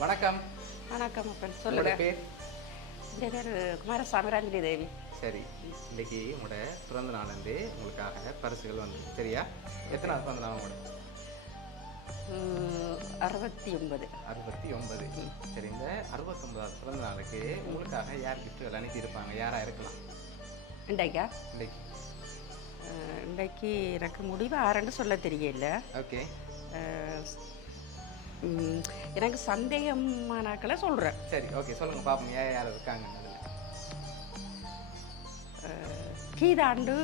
வணக்கம். வணக்கம் அப்பன், உங்களோட சொல்லுங்க. பேர்? என் பேர் குமாரசாமி ரஞ்சினி தேவி. சரி, இன்னைக்கு உங்களோட பிறந்த நாள் வந்து உங்களுக்காக பரிசுகள் வந்து சரியா? எத்தனாவது பிறந்த நாள் உங்களோட? 69. 69. சரி, இந்த 69வது பிறந்த நாளுக்கு உங்களுக்காக யார் கிஃப்ட்டுகள் அனுப்பியிருப்பாங்க? யாராக இருக்கலாம் இன்றைக்கா? இன்னைக்கு? இன்றைக்கு எனக்கு முடிவு ஆரண்டு சொல்ல தெரியல. ஓகே. எனக்கு சந்தேகமானாக்களை சொல்கிறேன். சரி, ஓகே, சொல்லுங்கள் பாப்போம் யார் யார் இருக்காங்க அதில். கீதாண்டு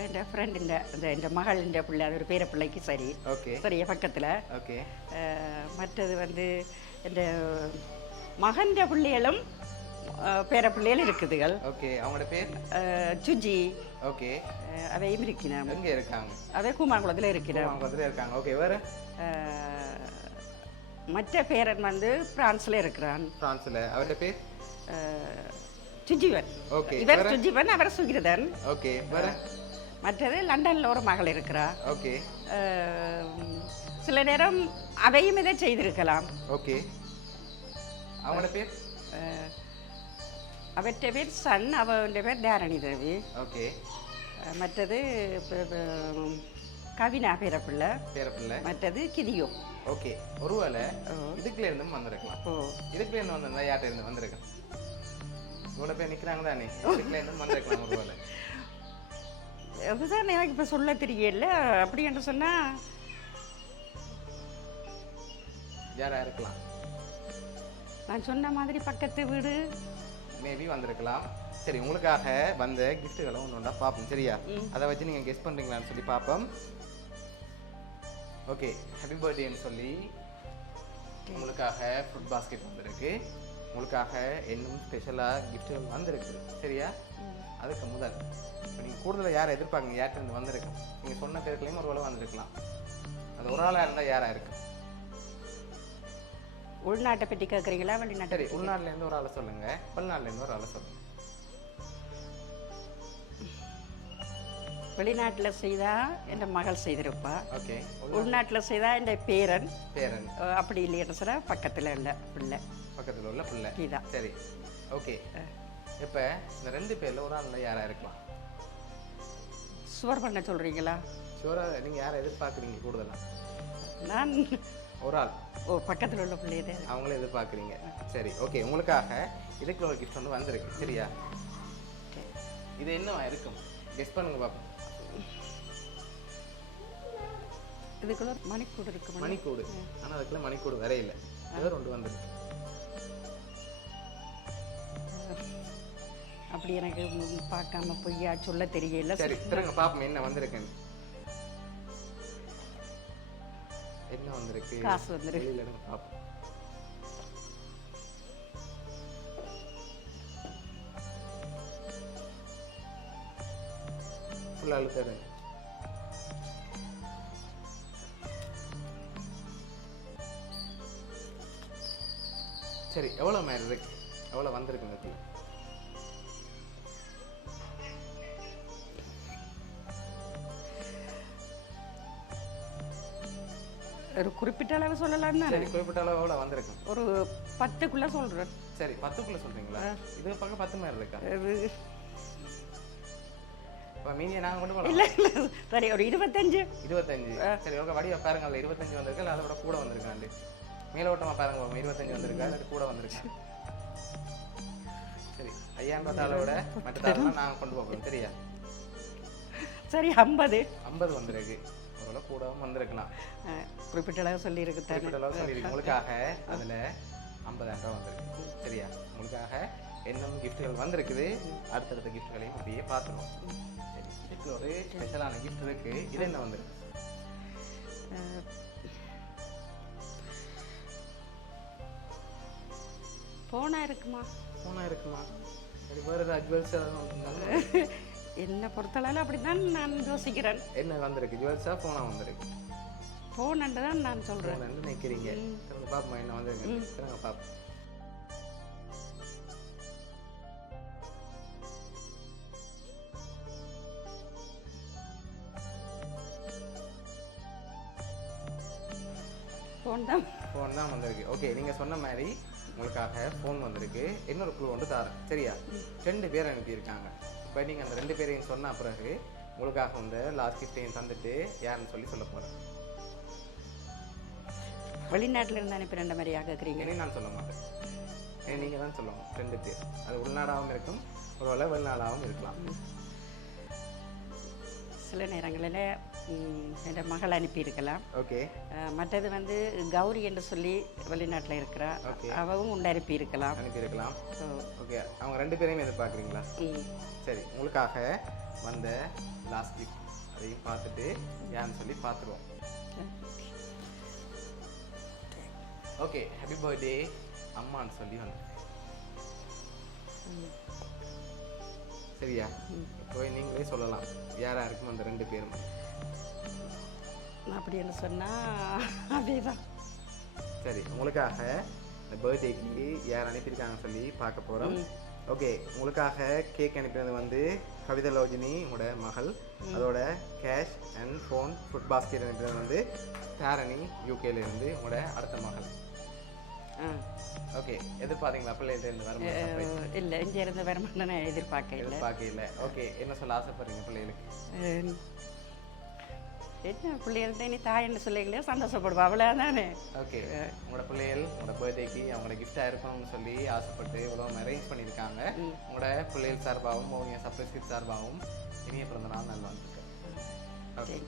என் ஃப்ரெண்டுண்ட என் மகளின் பிள்ளை, அது ஒரு பேர பிள்ளைக்கு சரி. ஓகே. சரி, பக்கத்தில். ஓகே. மற்றது வந்து என் மகன் பிள்ளைகளும் பேர பிள்ளைகள் இருக்குதுகள். ஓகே, அவங்களோட பேர்? சுஜி. ஓகே. அவையும் இருக்கிறேன். எங்கே இருக்காங்க? அவை கூமாங்குளத்தில் இருக்கிறேன். கூமாங்குளத்தில் இருக்காங்க. ஓகே, வேறு? மற்ற பேரன் வந்து பிரான்ஸில் இருக்கிறான். பிரான்ஸில். அவருடைய பேர்? சுஜிவன். ஓகே. இவர் சுஜிவன், அவர் சுகிரதன். ஓகே, வேறு? மற்றது லண்டனில் ஒரு மகள் இருக்கிறா. ஓகே. சில நேரம் அவையும் இதை செய்திருக்கலாம். ஓகே. அவங்களோட பேர்? அவற்ற பேர் சன், அவனுடைய பேர் தாரணி தேவி. ஓகே. மற்றது கவினா பேரப்பிள்ளை. பேரப்பிள்ளை. மற்றது கிதியோ. ஓகே. ஒருவேளை இதுக்குள்ள இருந்தும் வந்திருக்கலாம். இதுக்குள்ள இருந்து வந்திருந்தா யார்கிட்ட இருந்து வந்திருக்கலாம்? இவ்வளோ பேர் நிற்கிறாங்க தானே, இதுக்குள்ள இருந்தும் வந்திருக்கலாம் ஒருவேளை. அதுதான் எனக்கு இப்போ சொல்ல தெரியல. அப்படி என்று சொன்னால் யாராக இருக்கலாம்? நான் சொன்ன மாதிரி பக்கத்து வீடு மேபி வந்திருக்கலாம். சரி, உங்களுக்காக வந்த கிஃப்ட்டுகளும் ஒன்று ஒன்றா பார்ப்போம் சரியா? அதை வச்சு நீங்கள் கெஸ் பண்ணுறீங்களான்னு சொல்லி பார்ப்போம். ஓகே, ஹாப்பி பர்த்டேன்னு சொல்லி உங்களுக்காக ஃப்ரூட் பாஸ்கெட் வந்திருக்கு. உங்களுக்காக இன்னும் ஸ்பெஷலாக கிஃப்ட்டுகள் வந்திருக்கு சரியா? அதுக்கு முதல் இப்போ நீங்கள் கூடுதலாக யாரை எதிர்பார்க்குங்க? யார்கிட்ட இருந்து வந்திருக்கு? நீங்கள் சொன்ன பேருக்குலையும் ஒரு வேளை வந்திருக்கலாம். அது ஒரு ஆளாக இருந்தால் யாராக இருக்கு? உள்நாட்டை பற்றி கேட்குறீங்களா வெளிநாட்டு? சரி, உள்நாட்டிலேருந்து ஒரு ஆளை சொல்லுங்கள், வெளிநாட்டிலேருந்து ஒரு ஆளை சொல்லுங்கள். வெளிநாட்டில் செய்தால் என் மகள் செய்திருப்பா. ஓகே. உள்நாட்டில் செய்தால் என் பேரன். பேரன். அப்படி இல்லைன்னு சொன்னால் பக்கத்தில் உள்ள பிள்ளை. பக்கத்தில் உள்ள பிள்ளை. கீதா. சரி, ஓகே. இப்போ இந்த ரெண்டு பேரில் ஒரு ஆளில் யாராக இருக்கலாம்? சுவர் பண்ண சொல்கிறீங்களா? ஷுவராக நீங்கள் யாரை எதிர்பார்க்குறீங்க கூடுதலாக? நான் ஒரு ஆள். பக்கத்தில் உள்ள பிள்ளையே அவங்களே எதிர்பார்க்குறீங்க. சரி, ஓகே. உங்களுக்காக இதுக்குள்ள ஒரு கிஃப்ட் ஒன்று வந்திருக்கு சரியா? இது என்னவா இருக்கும்? கெஸ் பண்ணுங்க பாப்போம். இதுக்குள்ள மணிக்கூடு இருக்கு. மணிக்கூடு. ஆனால் அதுக்குள்ள மணிக்கூடு வர இல்லை. வேறு ஒன்று வந்திருக்கு. அப்படி எனக்கு பார்க்காம பொய்யா சொல்ல தெரியல. சரி, திருங்க பாப்போம் என்ன வந்திருக்குன்னு. என்ன வந்திருக்கு? காசு வந்திருக்கு. வெளியில பாப்போம். ஃபுல்லாக அழுத்தருங்க. சரி, எவ்வளோ மேலே இருக்கு? எவ்வளோ வந்திருக்கு இந்த இடத்துல? ஒரு குறிப்பிட்ட அளவு சொல்லலாம்னு. சரி, குறிப்பிட்ட அளவு எவ்வளோ வந்திருக்கு? ஒரு 10க்குள்ள சொல்கிறேன். சரி, 10க்குள்ள சொல்கிறீங்களா? இது பக்கம் 10 மேலே இருக்கா? இப்போ மீனியை நாங்கள் கொண்டு போகலாம். இல்லை இல்லை, சரி ஒரு 25. 25. சரி, ஓகே. வடிவ பாருங்க, அதில் 25 வந்திருக்கு. இல்லை அதை விட கூட வந்திருக்காண்டு. மேலோட்டமாக பாருங்க, 25 வந்திருக்கா, அது கூட வந்திருக்கா? சரி, 5000 தாளை விட மற்ற தாளெல்லாம் நாங்கள் கொண்டு போகிறோம் சரியா? சரி, 50. 50 வந்திருக்கு. ஒருவேளை கூடவும் வந்திருக்கலாம். குறிப்பிட்ட அளவு சொல்லியிருக்கு தானே. குறிப்பிட்ட அளவு சொல்லியிருக்கு. உங்களுக்காக அதில் 50,000 ரூபா வந்திருக்கு சரியா? உங்களுக்காக இன்னும் கிஃப்ட்டுகள் வந்திருக்குது. அடுத்தடுத்த கிஃப்ட்டுகளையும் அப்படியே பார்த்துருவோம். சரி, இதில் ஒரு ஸ்பெஷலான கிஃப்ட் இருக்குது. இது என்ன வந்திருக்கு? போனா இருக்குமா? ஃபோனாக இருக்குமா? சரி, வேறு ஏதாவது ஜுவல்ஸ் ஏதாவது? என்னை பொறுத்தளவில் அப்படி தான் நான் யோசிக்கிறேன். என்ன வந்திருக்கு? ஜுவல்ஸாக ஃபோனாக வந்திருக்கு? ஃபோனுண்டு தான் நான் சொல்கிறேன். ஃபோன் நினைக்கிறீங்க? பாப்போமா என்ன வந்திருக்கு? பார்ப்போம். ஃபோன் தான். ஃபோன் தான் வந்திருக்கு. ஓகே, நீங்கள் சொன்ன மாதிரி உங்களுக்காக ஃபோன் வந்திருக்கு. இன்னொரு க்ளூ வந்து தரேன், சரியா? 2 பேர் அனுப்பியிருக்காங்க. இப்போ நீங்கள் அந்த 2 பேரையும் சொன்ன பிறகு உங்களுக்காக வந்து லாஸ்ட் கிஃப்டையும் தந்துட்டு யாருன்னு சொல்ல போகிறேன். வெளிநாட்டில் இருந்து அனுப்பின மாதிரியாக கேட்குறீங்க? இனி நான் சொல்ல மாட்டேன், இனி நீங்கள் தான் சொல்லணும். 2 பேர், அது உள்நாடாகவும் இருக்கும், ஒரு வெளிநாடாகவும் இருக்கலாம். சில நேரங்களில் என் மகள் அனுப்பியிருக்கலாம். ஓகே. மற்றது வந்து கௌரி என்று சொல்லி வெளிநாட்டில் இருக்கிறா, அவவும் உண்டு அனுப்பியிருக்கலாம். ஓகே, அவங்க 2 பேரையும் எதிர்பார்க்குறீங்களா? சரி, உங்களுக்காக வந்த லாஸ்ட் கிஃப்ட் அதையும் பார்த்துட்டு யாருன்னு பார்த்துருவோம். ஓகே, ஹாப்பி பர்த்டே அம்மான்னு சொல்லி வந்து சரியா? இப்போ நீங்களே சொல்லலாம் யாரா இருக்கும் அந்த 2 பேரும். அப்படின்னு சொன்னால் அதே தான். சரி, உங்களுக்காக இந்த பர்த்டேக்கு யார் அனுப்பியிருக்காங்கன்னு சொல்லி பார்க்க போகிறோம். ஓகே, உங்களுக்காக கேக் அனுப்பினது வந்து கவிதலோஜினி, உங்களோட மகள். அதோட cash and phone food basket அனுப்பினது வந்து தாரணி, யூகேலேருந்து உங்களோட அடுத்த மகள். ஓகே, எதிர்பார்த்தீங்களா பிள்ளைகிட்டேருந்து வரும்போது? இல்லை, இங்கே இருந்து வருமானம் நான் எதிர்பார்க்கல. ஓகே, என்ன சொல்ல ஆசைப்படுறீங்க பிள்ளைகளுக்கு? என்ன பிள்ளைகள்கிட்ட இனி தாயன்னு சொல்லிங்களே சந்தோஷப்படுவா, அவ்வளோதானே. ஓகே, உங்களோட பிள்ளைகள் உங்களோட பர்த்டேக்கு அவங்களோட கிஃப்டாக இருக்கணும்னு சொல்லி ஆசைப்பட்டு இவ்வளோ அரேஞ்ச் பண்ணியிருக்காங்க. உங்களோட பிள்ளைகள் சார்பாகவும் அவங்க சர்ப்ரைஸ் கிஃப்ட் சார்பாகவும் இனிய பிறந்த நாள் நல்லா வந்துருக்கு. ஓகே.